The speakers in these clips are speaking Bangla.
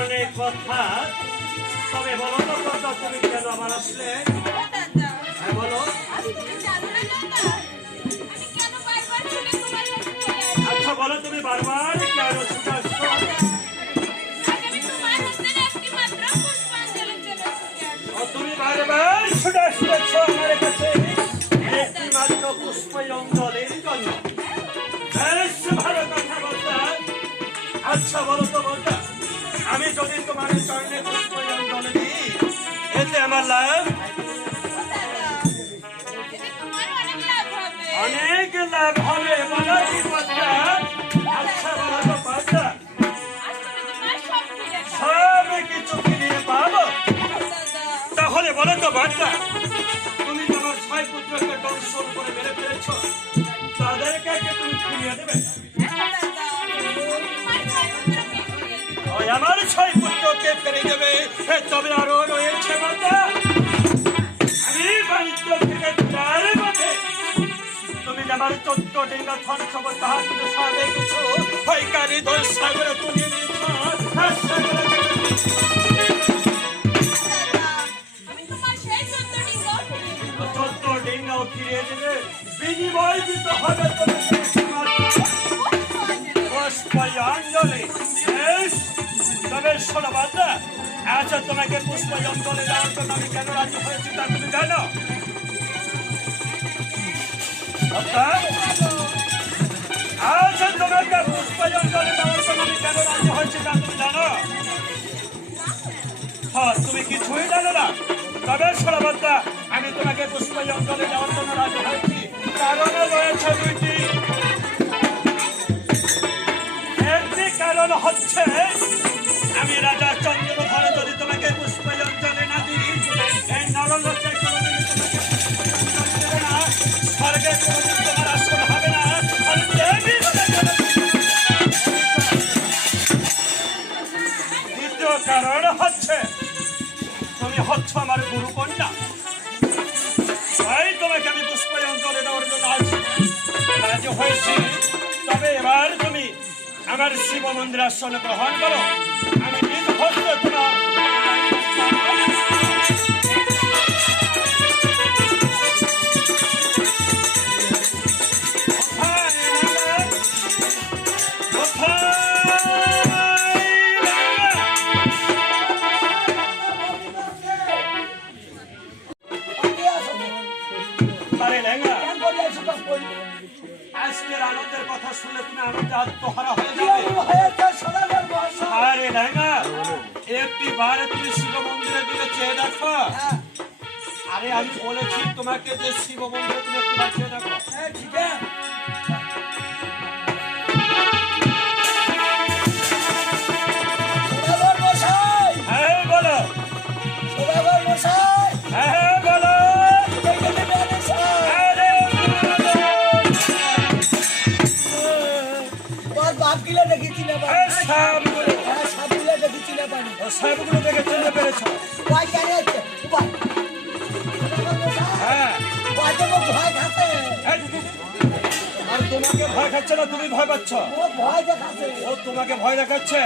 অনেক কথা, তবে বলো তো কথা, তুমি কেন আমার আসলে? হ্যাঁ বলো। আচ্ছা বলো, তুমি বারবার কেন ছুটে আসছো? তুমি বারবার ছুটে আসতেছ আমার কাছে একটি মাত্র পুষ্পাঞ্জলির জন্য। বেশ ভালো কথা বলতে। আচ্ছা বলো তো বলতে, আমি যদি তোমার চরণে পুষ্পাঞ্জলি দিই, এতে আমার লাভ? অনেক লাভ হবে। বলো কি কথা? আচ্ছা বলো তো কথা, সব কিছু ফিরিয়ে পাবো? তাহলে বলো তো বার্তা, তুমি তোমার 6 পুত্রকে দর্শন করে মেরে ফেলেছ, তাদেরকে তুমি ফিরিয়ে দেবে? আমার 6 পুত্রকে ফিরে দেবে, তবে আরো রয়েছে বার্তা। আমি বাণিজ্য থেকে তার মধ্যে তুমি আমার 14 ডিঙ্গা ধ্বংস করে তাহার কিন্তু সাথে কিছু হইকারি দোষ সাগরে তুলে দিয়েছ। ফিরিয়ে দেবে, বিনিময় দিতে হবে পুষ্পাঞ্জলি। তবে শোনো বাচ্চা, আচ্ছা তোমাকে পুষ্পাঞ্জলি দেওয়ার জন্য আমি কেন রাজি হয়েছি তা তুমি জানো? আচ্ছা তোমাকে পুষ্পাঞ্জলি দেওয়ার জন্য আমি কেন রাজি হয়েছি তা তুমি জানো? হ্যাঁ, তুমি কিছুই জানো না। তবে শোনো বাচ্চা, আমি তোমাকে পুষ্পাঞ্জলি দেওয়ার জন্য রাজি হয়েছি, কারণ রয়েছে দুইটি। একটি কারণ হচ্ছে, আমি রাজা চন্দ্রধর যদি তোমাকে পুষ্পাঞ্জলি না দিই, এই নরলোকে কোনোদিন তোমাকে দেবে না, স্বর্গে কোনোদিন তোমার আসন হবে না। দ্বিতীয় কারণ হচ্ছে, তুমি হচ্ছ আমার গুরু কন্যা, তাই তোমাকে আমি পুষ্পাঞ্জলি দেওয়ার জন্য আজ রাজি হয়েছি। তবে এবার তুমি আমার শিব মন্দির আসনে গ্রহণ করো, আমি নিজ হস্তে তোমার আজকের আনন্দের কথা শুনলে তুমি আনন্দে আত্মহারা হয়ে যাবে। আরে লেঙ্গা, একটি বারে তুমি শিব মন্দিরের দিকে চেয়ে দেখো। আরে আমি বলেছি তোমাকে যে শিব মন্দিরে তুমি একটু চেয়ে দেখো। ঠিক আছে, হ্যাঁ বলো। হ্যাঁ বলো। সবগুলো দেখে চিনতে পেরেছ? আর তোমাকে ভয় খাচ্ছে না, তুমি ভয় পাচ্ছ? ও তোমাকে ভয় দেখাচ্ছে।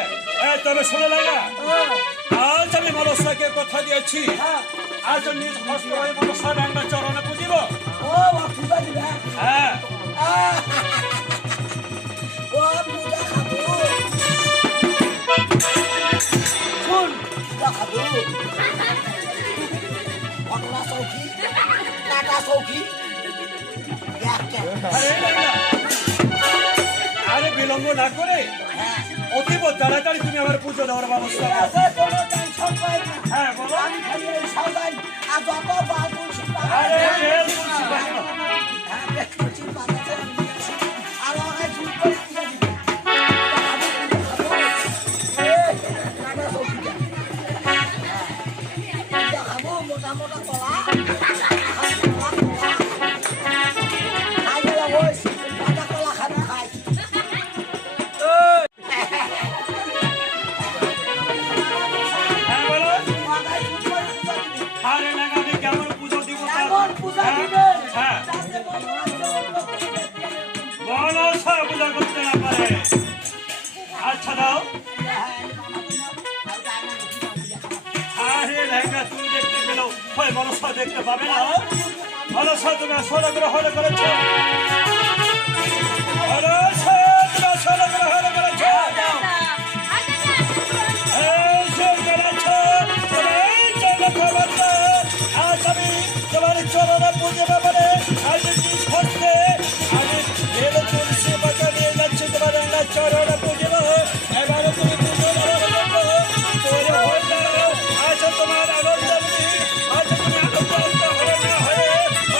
তবে শুনে লাগা, আজ আমি মনসাকে কথা দিয়েছি, আজ নিজ হস্ত হয়ে মনসা রান্না চরণে পুজিব। হ্যাঁ, আরে বিলম্ব না করে অতীব তাড়াতাড়ি তুমি আমার পুজো দেওয়ার ব্যবস্থা। হ্যাঁ বলো। হয় মনসা দেখতে পাবে না। মনসা তুমি আসলে গ্রহণ করেছ, মনসা তুমি আসলে গ্রহণ করেছ। আজ আমি তোমার চরণে পুজো বলে আজ হচ্ছে আমি বেরো তুলসী পাতা নিয়ে যাচ্ছি তোমার চরণে পুজো। এবার তুমি পুজো আজ তোমার আনন্দ আজ তুমি আনন্দ হয়ে না হয়ে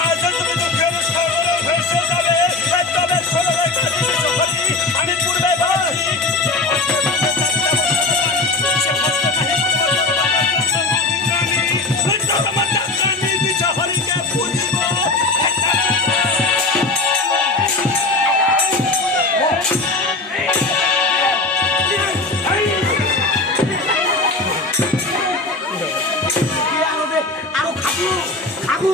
আজ তুমি দুঃখের সাগরে ভেসে যাবে। তবে আমি পূর্বে বলেছি আরো খাবো খাবো